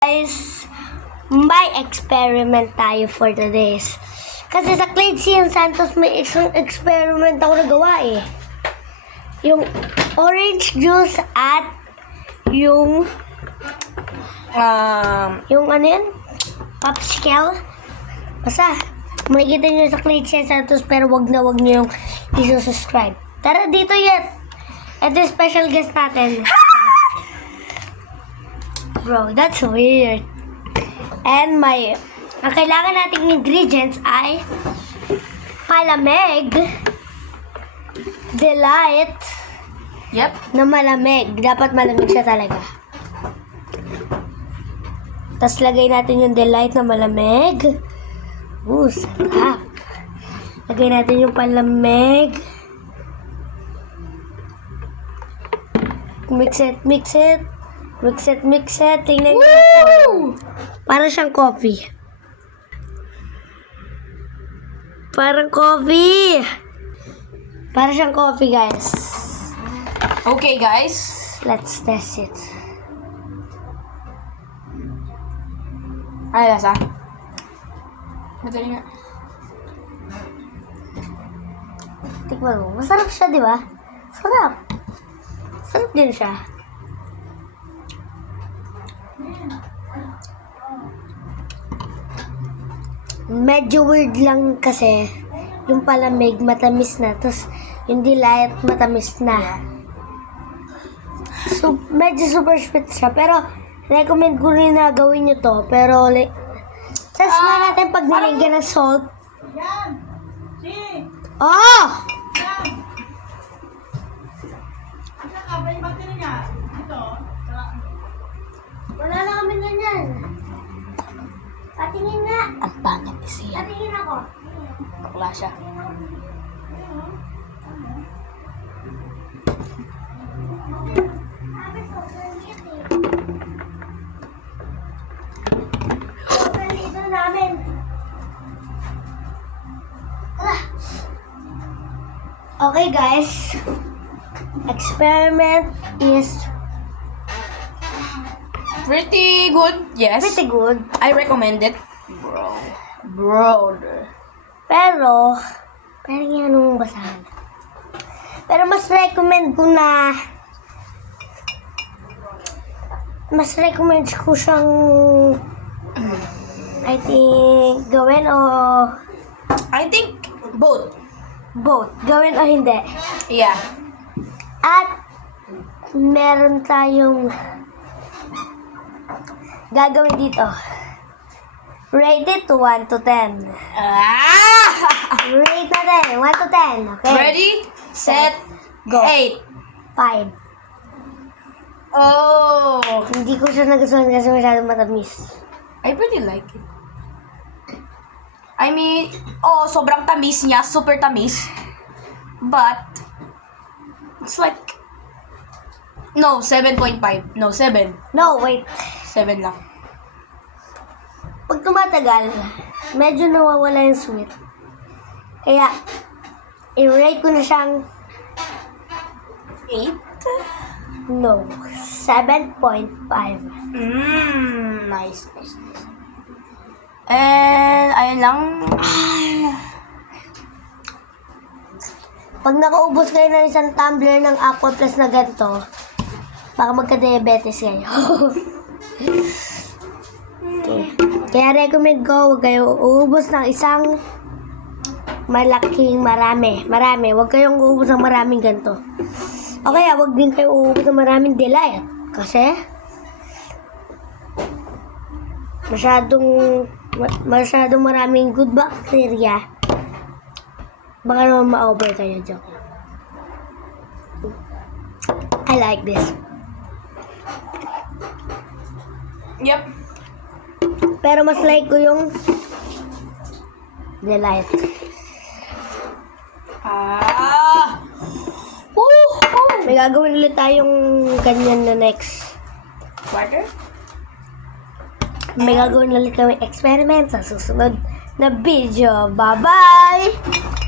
Guys, may experiment tayo for today's. Kasi sa Clayton Santos may isang experiment ako nagawa eh. Yung orange juice at yung ano yan? Popsicle. Basta, makikita nyo sa Clayton Santos pero wag nyo yung isusubscribe. Tara dito yan. Ito yung special guest natin. Bro, that's weird. And ang kailangan nating ingredients ay palamig, delight, na malamig. Dapat malamig siya talaga. Tapos lagay natin yung delight na malamig. Sarap. Lagay natin yung palamig. Mix it. Mix it. Tingnan nyo. Para siyang coffee. Para siyang coffee, guys. Okay, guys. Let's test it. Ay, lasa. Madali nga. Tikman mo. Masarap siya, di ba? Sarap din siya. Medyo weird lang kasi yung palamig matamis na, tapos yung delight matamis na. So, medyo super sweet siya, pero recommend ko rin na gawin nyo to, pero test na natin pag nilagyan ng salt. Oh! Wala na kami ganyan. Patingin nga. Ang pangit siya. Patingin ako. Bakla siya. Dito namin. Okay guys. Experiment is Pretty good. Yes. pretty good. I recommend it. Bro. Pero yan nung basahan. Pero mas recommend ko siyang I think gawin o I think both. gawin o hindi. Yeah. At meron tayong gagawin dito. Rate it to 1 to 10. Rate natin 1 to 10. Okay? Ready, set, Go. 8. 5. Oh. Hindi ko siya nagustuhan kasi masyadong matamis. I pretty like it. I mean, sobrang tamis niya. Super tamis. But, it's like, no, 7.5. No, 7. No, wait. 7 lang. Pag tumatagal, medyo nawawala yung sweet. Kaya, i-rate ko na siyang 8? no, 7.5. Nice. And, ayun lang. Pag nakaubos kayo ng isang tumbler ng Aqua Plus na ganito, baka magka-diabetes kayo. Okay. Kaya recommend ko, huwag kayo uubos ng isang marami. Huwag kayong uubos ng maraming ganito. O kaya, huwag din kayo uubos ng maraming delight. Kasi, masyadong maraming good bacteria. Baka naman ma-over kayo, joke. I like this. Yep. Pero mas like ko yung delight. May gagawin ulit tayong ganyan na next. Quarter? May gagawin ulit kami experiment sa susunod na video. Bye-bye!